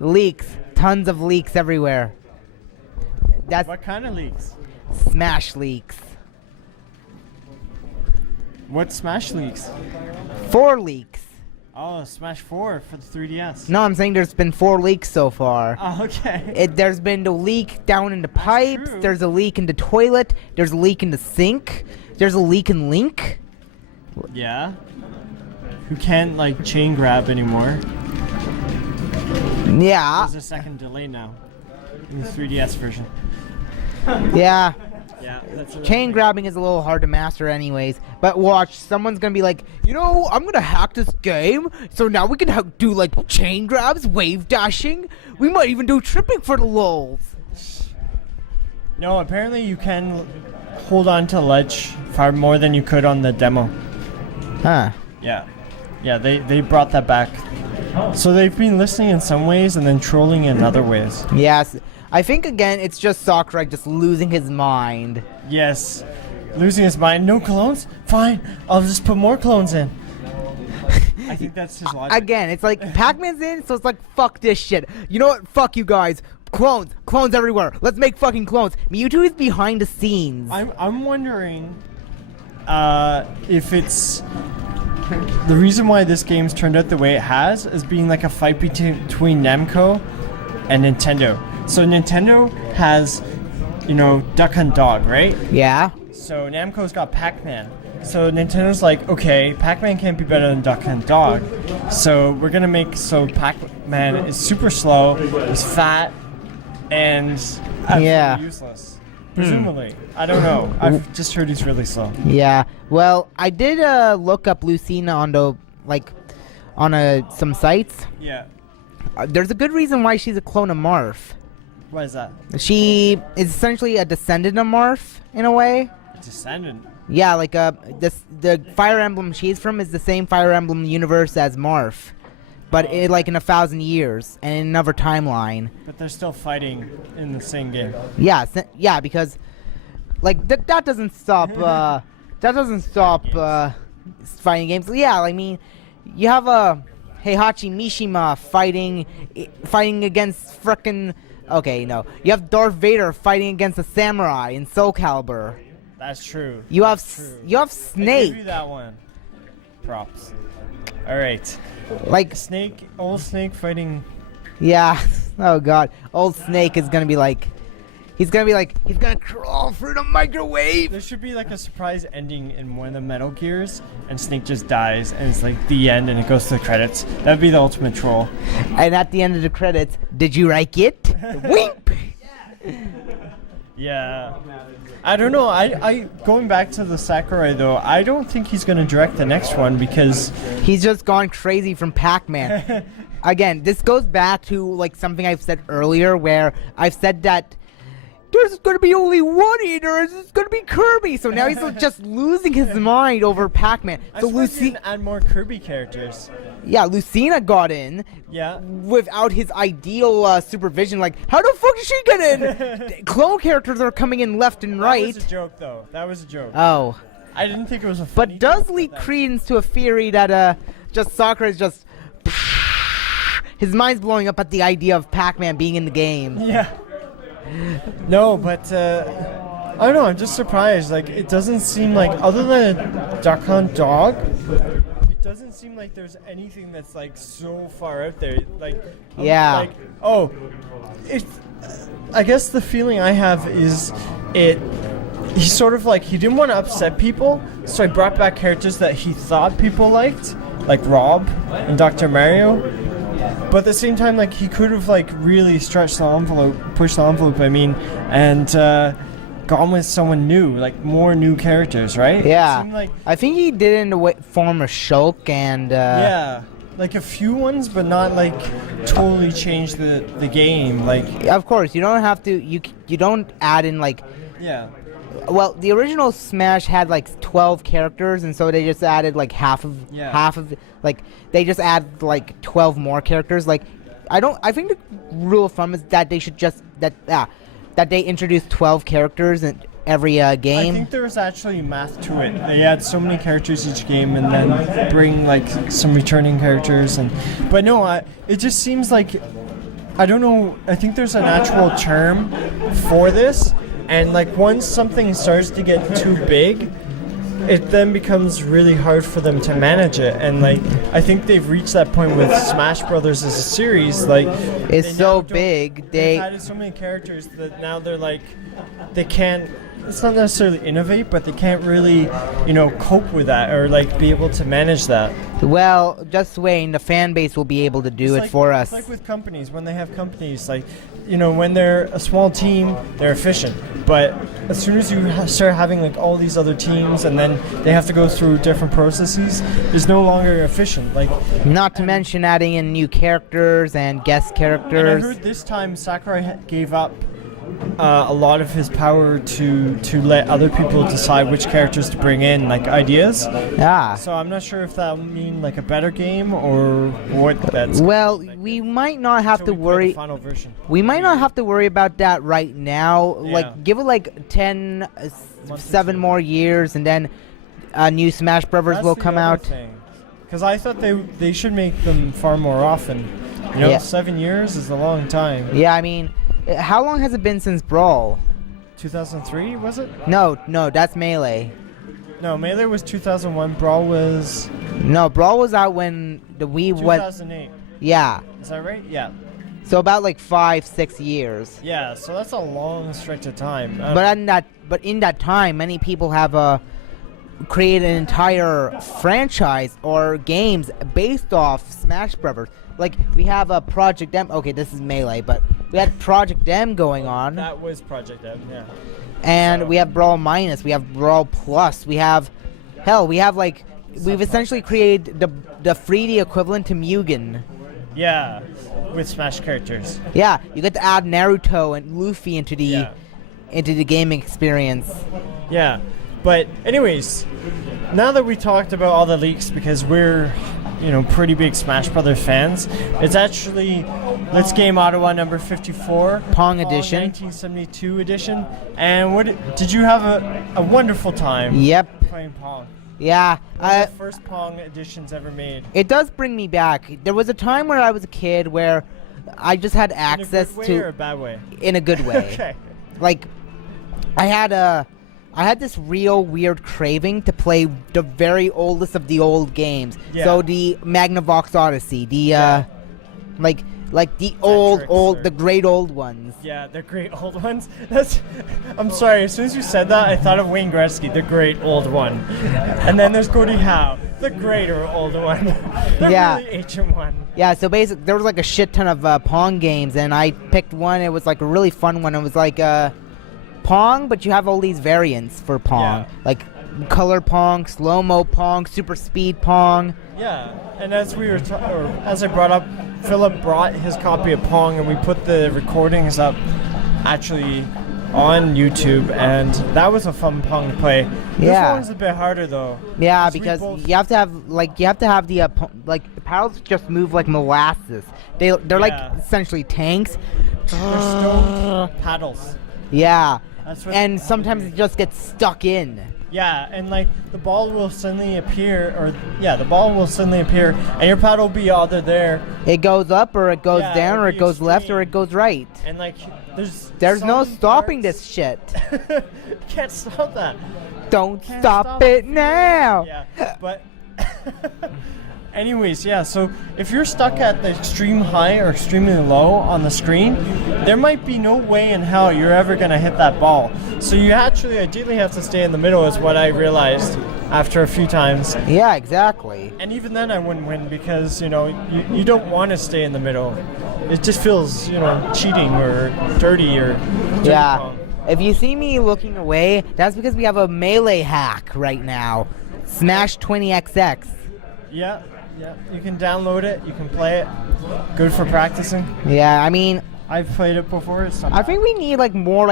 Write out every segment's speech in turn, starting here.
Leaks. Tons of leaks everywhere. That's What kind of leaks? Smash leaks. What Smash leaks? 4 leaks. Oh, Smash 4 for the 3DS. No, I'm saying there's been 4 leaks so far. Oh, okay. There's been the leak down in the pipes. true. There's a leak in the toilet. There's a leak in the sink. There's a leak in Link. Yeah. Who can't like chain grab anymore? Yeah. There's a second delay now in the 3DS version. Yeah. Yeah, that's Chain grabbing is a little hard to master anyways. But watch, someone's gonna be like, I'm gonna hack this game, so now we can do like chain grabs, wave dashing. We might even do tripping for the lulz. No, apparently you can hold on to ledge far more than you could on the demo. Huh. Yeah. Yeah, they brought that back. So they've been listening in some ways and then trolling in other ways. Yes. I think again it's just Sakurai just losing his mind. Yes. Losing his mind. No clones? Fine. I'll just put more clones in. I think that's his logic. Again, it's like Pac-Man's in, so it's like fuck this shit. You know what? Fuck you guys. Clones everywhere. Let's make fucking clones. Mewtwo is behind the scenes. I'm wondering if it's the reason why this game's turned out the way it has is being like a fight between Namco and Nintendo. So Nintendo has, Duck Hunt Dog, right? Yeah. So Namco's got Pac-Man. So Nintendo's like, okay, Pac-Man can't be better than Duck Hunt Dog. So we're gonna make so Pac-Man is super slow, is fat, and absolutely useless. Presumably. I don't know. I've just heard he's really slow. Yeah. Well, I did look up Lucina on some sites. Yeah. There's a good reason why she's a clone of Marth. Why is that? She is essentially a descendant of Marth in a way. Descendant. Yeah, like the Fire Emblem she's from is the same Fire Emblem universe as Marth, but in 1,000 years and in another timeline. But they're still fighting in the same game. Yeah, because that doesn't stop fighting games. Yeah, I mean, you have Heihachi Mishima fighting against frickin'. Okay, no. You have Darth Vader fighting against a samurai in Soul Calibur. That's true. You have true. Snake. I give you that one. Props. All right. Old Snake fighting. Yeah. Oh God. Old Snake is gonna be like. He's gonna crawl through the microwave. There should be a surprise ending in one of the Metal Gears, and Snake just dies, and it's the end, and it goes to the credits. That'd be the ultimate troll. And at the end of the credits, did you like it? Wink. Yeah. I don't know. I going back to the Sakurai though, I don't think he's gonna direct the next one because he's just gone crazy from Pac-Man. Again, this goes back to something I've said earlier, where I've said that. There's going to be only one eater, it's going to be Kirby. So now he's just losing his mind over Pac-Man. So Lucina add more Kirby characters. Yeah, Lucina got in. Yeah. Without his ideal supervision. How the fuck did she get in? Clone characters are coming in left and right. That was a joke, though. That was a joke. Oh. I didn't think it was a funny But does leak credence to a theory that Sakura is just his mind's blowing up at the idea of Pac-Man being in the game. Yeah. No, but I don't know. I'm just surprised. It doesn't seem other than a Duck Hunt Dog, it doesn't seem like there's anything that's so far out there. Yeah. I guess the feeling I have is He's sort of he didn't want to upset people, so he brought back characters that he thought people liked, like Rob and Dr. Mario. But at the same time, he could have really stretched the envelope, pushed the envelope. And gone with someone new, more new characters, right? Yeah. I think he did it in the form of Shulk and. Yeah, a few ones, but not totally change the game. Of course, you don't have to. You don't add in Yeah. Well, the original Smash had 12 characters, and so they just added half of they just add 12 more characters. I think the rule of thumb is that they should just that they introduce 12 characters and every I game. think there's actually math to it. They add so many characters each game, and then bring like some returning characters. But no, it just seems like, I don't know. I think there's a natural charm for this, and like once something starts to get too big, it then becomes really hard for them to manage it. And like I think they've reached that point with Smash Brothers as a series. Like It's they now so don't- big. They've added so many characters that now they're like, they can't. It's not necessarily innovate, but they can't really, cope with that or like be able to manage that. Well, just wait, the fan base will be able to do it for us. It's like with companies, when they have companies, like, when they're a small team, they're efficient. But as soon as you start having like all these other teams and then they have to go through different processes, it's no longer efficient. Like, Not to mention adding in new characters and guest and I characters. heard this time Sakurai gave up a lot of his power to let other people decide which characters to bring in, like ideas. Ah. So I'm not sure if that would mean like a better game or what that's. Well, we might not have to until we play worry. the final version. We might not have to worry about that right now. Yeah. Like, give it like 10, or 7 two. more years, and then new Smash Brothers will come out. Because I thought they should make them far more often. Yeah. 7 years is a long time. Yeah, I mean, how long has it been since Brawl? 2003 was it? No, that's Melee. No, Melee was 2001. Brawl was No, Brawl was out when the Wii went. 2008. Yeah, Is that right? Yeah. so about like 5-6 years. Yeah. So that's a long stretch of time. But in that time, many people have created an entire franchise or games based off Smash Brothers. Like we have a Project M. Okay, this is Melee, but we had Project M going on, that was Project M. Yeah. and so- we have Brawl Minus, we have Brawl Plus, we have we've essentially created the 3D equivalent to Mugen. Yeah. With Smash characters. Yeah, you get to add Naruto and Luffy into the Yeah. gaming experience. Yeah. But anyways, now that we talked about all the leaks, because we're, pretty big Smash Brothers fans, it's actually Let's Game Ottawa number 54. Pong edition. 1972 edition. And did you have a wonderful time Yep. playing Pong? Yeah. One of the first Pong editions ever made. It does bring me back. There was a time when I was a kid where I just had access In a good way to or a bad way? in a good way. Okay. Like I had this real weird craving to play the very oldest of the old games. Yeah. So the Magnavox Odyssey, the Yeah. like the old or- the great old ones. Yeah, the great old ones. I'm sorry, as soon as you said that, I thought of Wayne Gretzky, the great old one. And then there's Gordie Howe, the greater old one. The Yeah. really ancient one. Yeah, so basically there was like a shit ton of Pong games, and I picked one. It was like a really fun one. It was like Pong, but you have all these variants for Pong, Yeah. like color Pong, slow-mo Pong, super speed Pong. Yeah, and as we were, as I brought up, Philip brought his copy of Pong, and we put the recordings up, actually, on YouTube, and that was a fun Pong to play. Yeah. This one's a bit harder though. Yeah, 'cause we because both- you have to have the the paddles just move like molasses. They're like Yeah. essentially tanks. they're stone paddles. Yeah, That's what- and sometimes it just gets stuck in. Yeah, and like the ball will suddenly appear, the ball will suddenly appear, and your paddle will be either there, It goes up or it goes Yeah, down or it'll it be goes left or extreme. it goes right. and like There's no some stopping parts- this shit. Can't stop that. Don't Can't stop it now. Yeah, but anyways, yeah, so if you're stuck at the extreme high or extremely low on the screen, there might be no way in hell you're ever going to hit that ball. So you actually ideally have to stay in the middle, is what I realized after a few times. Yeah, exactly. And even then I wouldn't win because, you don't want to stay in the middle. It just feels, cheating or dirty or dirty Yeah. Pong. If you see me looking away, that's because we have a melee hack right now. Smash 20XX. Yeah, you can download it, you can play it. Good for practicing. Yeah, I mean, I've played it before. It's not I think we need like more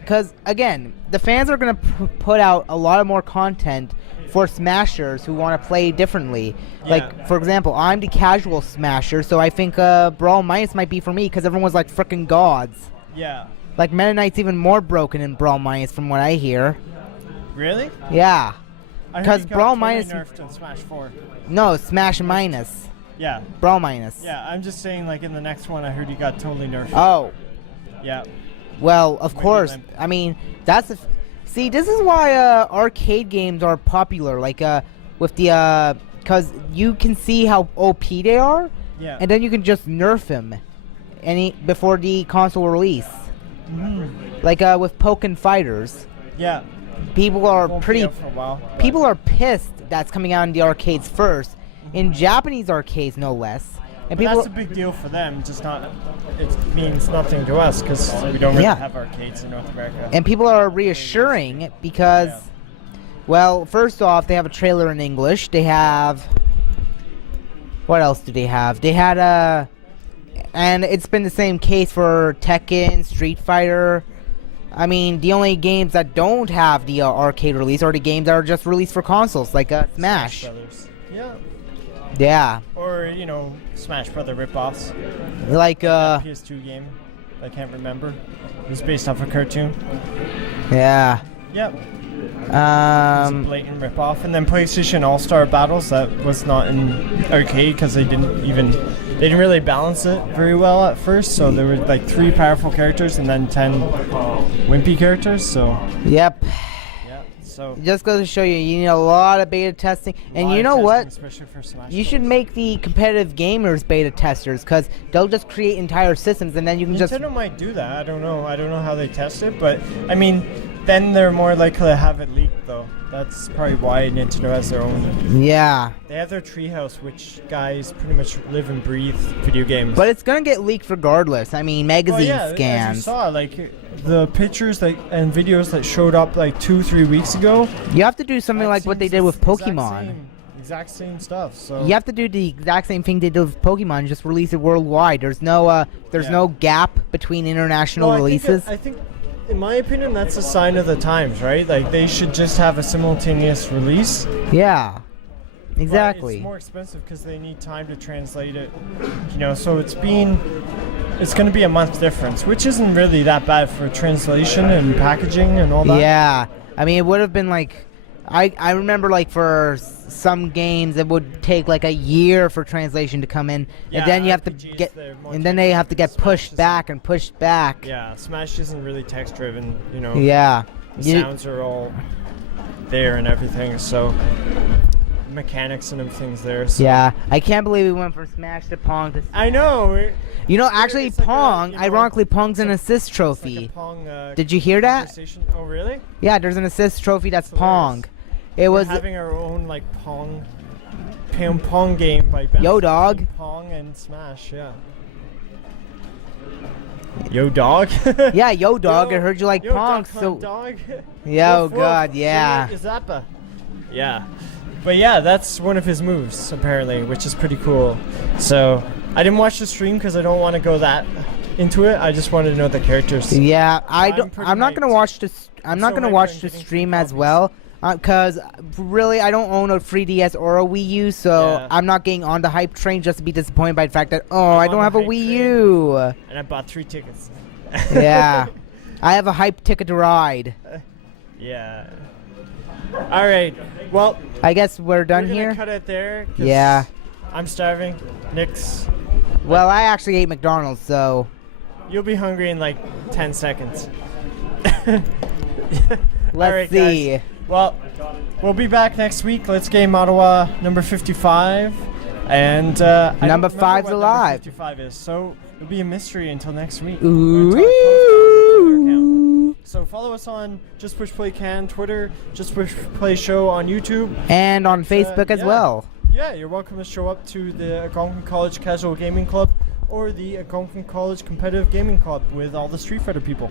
because again, the fans are gonna put out a lot of more content for smashers who want to play differently. Yeah. Like for example, I'm the casual smasher, so I think Brawl Minus might be for me because everyone's like freaking gods. Yeah. Like Meta Knight's even more broken in Brawl Minus from what I hear. Really? Yeah. I heard 'Cause he got Brawl totally Minus- nerfed in Smash 4. No, Smash Minus. Yeah. Brawl Minus. Yeah, I'm just saying, like, in the next one, I heard he got totally nerfed. Oh. Yeah. Well, of Might be course. limp. I mean, see, this is why arcade games are popular. Like, with the, because you can see how OP they are, Yeah. and then you can just nerf him before the console release. Like, with Pokken Fighters. Yeah. People are Won't be pretty. out for a while, but- People are pissed that's coming out in the arcades first, in Japanese arcades no less. And But people. that's a big deal for them, just not. It means nothing to us because we don't really Yeah. have arcades in North America. And people are reassuring because, Yeah. well, first off, they have a trailer in English. They have. What else do they have? They had a. And it's been the same case for Tekken, Street Fighter. I mean, the only games that don't have the arcade release are the games that are just released for consoles, like Smash. Brothers. Yeah. Yeah. Or, Smash Brother ripoffs. Like, PS2 game. I can't remember. It was based off a cartoon. yeah. Yep. It was a Um, blatant ripoff. And then PlayStation All-Star Battles, that was not in arcade because they didn't really balance it very well at first. So there were like 3 powerful characters and then 10 wimpy characters. So yep. yeah, so Just goes to show you, you need a lot of beta testing. And you live know testing, what? especially for Smash You should Bros. make the competitive gamers beta testers, because they'll just create entire systems and then you can just... Nintendo might do that. I don't know how they test it, but I mean, then they're more likely to have it leaked, though. That's probably why Nintendo has their own. Yeah. They have their treehouse, which guys pretty much live and breathe video games. But it's going to get leaked regardless. I mean, magazine Well, yeah, as you scans. saw, like the pictures and videos that showed up like 2-3 weeks ago. You have to do something that like what they seems did with exact Pokemon. Exact same stuff. So You have to do the exact same thing they did with Pokemon, just release it worldwide. There's no Yeah. no gap between international Well, releases. I think, in my opinion, that's a sign of the times, right? Like they should just have a simultaneous release. Yeah. But Exactly. it's more expensive because they need time to translate it. So it's going to be a month difference, which isn't really that bad for translation and packaging and all that. Yeah. I mean, it would have been like... I remember, like, for some games, it would take, like, a year for translation to come in. Yeah, and then you have to RPGs, get... they're more And then they have to get Smash pushed isn't- back and pushed back. Yeah, Smash isn't really text driven, Yeah. The sounds are all there and everything, so mechanics and everything's there. So. Yeah. I can't believe we went from Smash to Pong to... I know. Actually, it's like a, Pong, ironically, Pong's an assist It's trophy. like a Pong, Did you hear that? conversation. Oh, really? Yeah, there's an assist trophy that's That's hilarious. Pong. It was... We're having our own like Pong game by bouncing Yo, dog. between Pong and Smash. Yeah. Yo, dog. Yeah, yo, dog. Yo, I heard you like yo, Pong, duck so... hunt, dog. Yeah, oh Woof, woof. God, yeah. Yo, Zappa. Yeah. But yeah, that's one of his moves apparently, which is pretty cool. So I didn't watch the stream because I don't want to go that into it. I just wanted to know the characters. Yeah, I'm pretty I'm not gonna hyped. watch this. I'm not so gonna hyped watch I'm the getting stream free as copies. well, cause really I don't own a 3DS or a Wii U, so Yeah. I'm not getting on the hype train just to be disappointed by the fact that I I'm don't on have the a hype Wii train. U. And I bought 3 tickets. Yeah, I have a hype ticket to ride. Yeah. All right. Well, I guess we're done we're gonna here. cut it there. 'cause Yeah. I'm starving. Nick's. Well, I actually ate McDonald's, so You'll be hungry in like 10 seconds. let's Alright, see. guys. Well, we'll be back next week. Let's Game Ottawa number 55. And I don't Number remember 5's what alive. Number 55 is. So it'll be a mystery until next week. Until I post it on my Twitter account. Ooh. So follow us on Just Push Play Can, Twitter, Just Push Play Show on YouTube. And on Facebook as yeah. well. Yeah, you're welcome to show up to the Algonquin College Casual Gaming Club or the Algonquin College Competitive Gaming Club with all the Street Fighter people.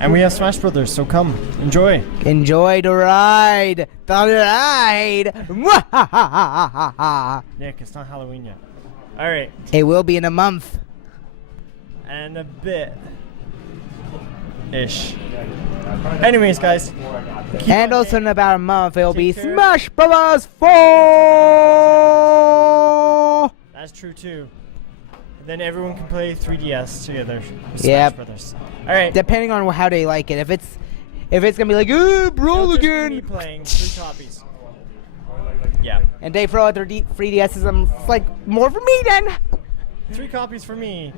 And we have Smash Brothers, so come, enjoy. Enjoy the ride. The ride. Mwahahahaha. Nick, it's not Halloween yet. All right, It will be in a month. and a bit. Ish. Anyways, guys. keep And on also in gaming. about a month, it'll be Take care. Smash Brothers 4! That's true too. Then everyone can play 3DS together. Smash Yep. Brothers. All right. Depending on how they like it. If it's gonna be like, brawl It'll just be again. me playing 3 copies. Yeah. And they throw out their 3DSs. It's like more for me then. 3 copies for me.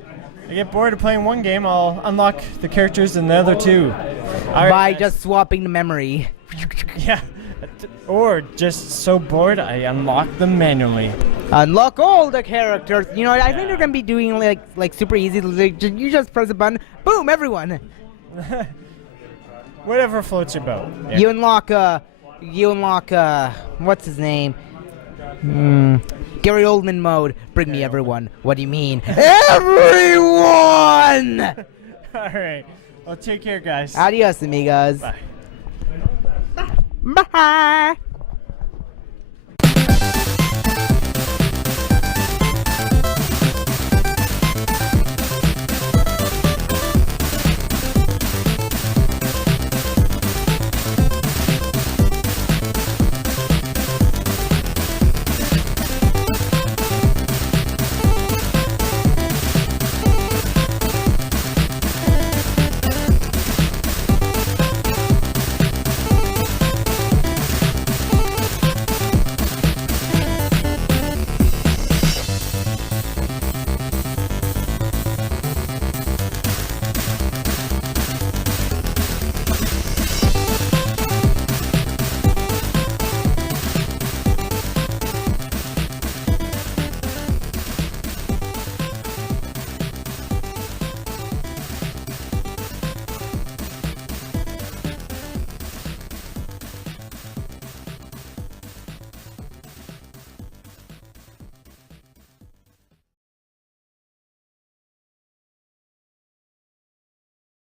I get bored of playing one game, I'll unlock the characters in the other 2. All right, By guys. just swapping the memory. Yeah. Or just so bored, I unlock them manually. Unlock all the characters. You know, I think they're gonna be doing like super easy. Like, you just press a button, boom, everyone. Whatever floats your boat. Yeah. You unlock what's his name? Gary Oldman mode. Bring me everyone. What do you mean? Everyone! All right. Well, take care, guys. Adios, amigos. Bye. Bye.